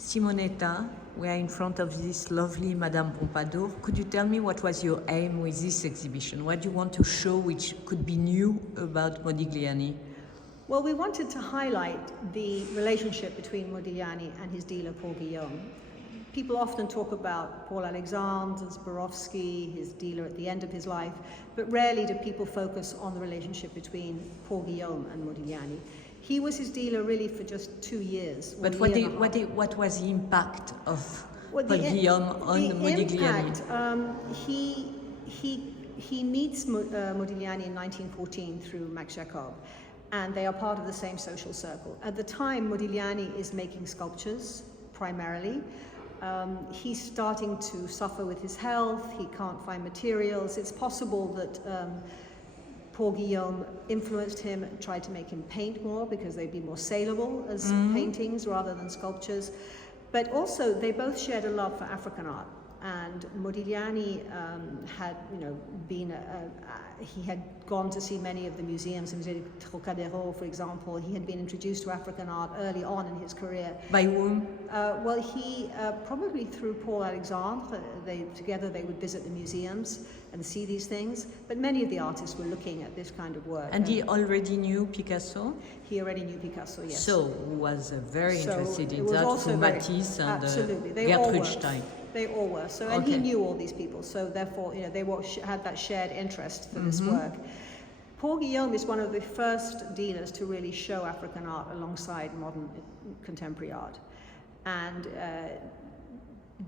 Simonetta, we are in front of this lovely Madame Pompadour. Could you tell me what was your aim with this exhibition? What do you want to show which could be new about Modigliani? Well, we wanted to highlight the relationship between Modigliani and his dealer, Paul Guillaume. People often talk about Paul Alexandre, Zborowski, his dealer at the end of his life, but rarely do people focus on the relationship between Paul Guillaume and Modigliani. He was his dealer really for just 2 years. But what was the impact of Paul Guillaume on Modigliani? He meets Modigliani in 1914 through Max Jacob, and they are part of the same social circle. At the time, Modigliani is making sculptures primarily. He's starting to suffer with his health, he can't find materials. It's possible that Paul Guillaume influenced him and tried to make him paint more because they'd be more saleable as paintings rather than sculptures. But also they both shared a love for African art. And Modigliani had, he had gone to see many of the museums, Musée Trocadero, for example. He had been introduced to African art early on in his career. By whom? Well, he probably through Paul Alexandre. Together they would visit the museums and see these things. But many of the artists were looking at this kind of work. And he already knew Picasso? He already knew Picasso, yes. So he was very interested in that through Matisse and Gertrude Stein. They all were. So, and he knew all these people. So therefore, they had that shared interest for this work. Paul Guillaume is one of the first dealers to really show African art alongside modern contemporary art. And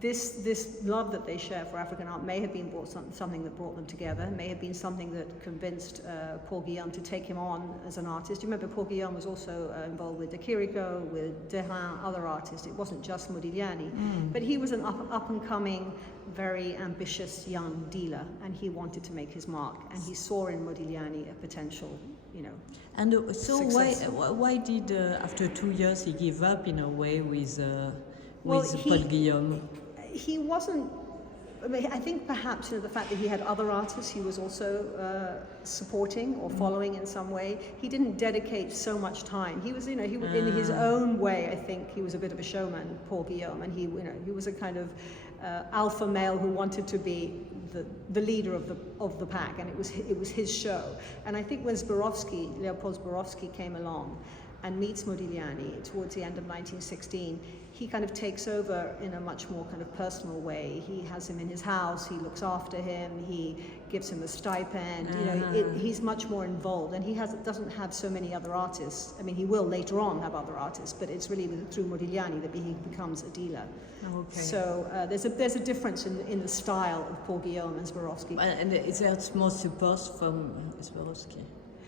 this love that they share for African art may have been something that brought them together, may have been something that convinced Paul Guillaume to take him on as an artist. You remember Paul Guillaume was also involved with De Chirico, with Derain, other artists. It wasn't just Modigliani, but he was an up-and-coming, very ambitious young dealer, and he wanted to make his mark, and he saw in Modigliani a potential, And so success. why did, after 2 years, he give up in a way with Paul Guillaume? He wasn't. I think perhaps the fact that he had other artists he was also supporting or following in some way. He didn't dedicate so much time. He was, in his own way. I think he was a bit of a showman, Paul Guillaume, and he was a kind of alpha male who wanted to be the leader of the pack, and it was his show. And I think when Leopold Zborowski came along and meets Modigliani towards the end of 1916, he kind of takes over in a much more kind of personal way. He has him in his house, he looks after him, he gives him a stipend, he's much more involved, and he doesn't have so many other artists. I mean, he will later on have other artists, but it's really through Modigliani that he becomes a dealer. Okay. So there's a difference in the style of Paul Guillaume and Zborowski. And there's more support from Zborowski?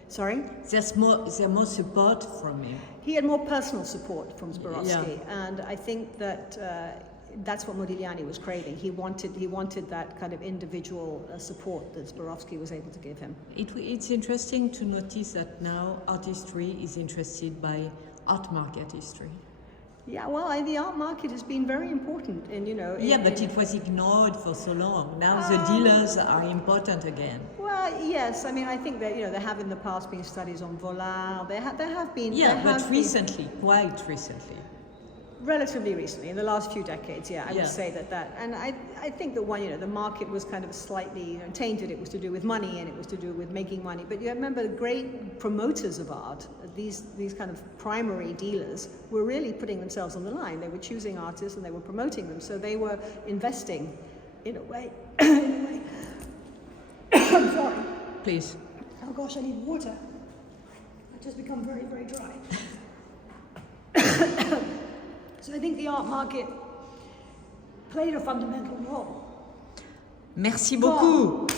Sorry? There's more support from him. He had more personal support from Zborowski, and I think that that's what Modigliani was craving. He wanted that kind of individual support that Zborowski was able to give him. It's interesting to notice that now artistry is interested by art market history. Yeah, well, the art market has been very important, and but it was ignored for so long. Now the dealers are important again. Well, yes. I mean, I think that there have in the past been studies on Vollard. There have been. Yeah, but recently, quite recently. Relatively recently, in the last few decades, I would say that. And I think that the market was kind of slightly tainted. It was to do with money, and it was to do with making money. But you remember the great promoters of art, these kind of primary dealers, were really putting themselves on the line. They were choosing artists and they were promoting them. So they were investing in a way. I'm sorry. Please. Oh gosh, I need water. I've just become very, very dry. So I think the art market played a fundamental role. Merci beaucoup.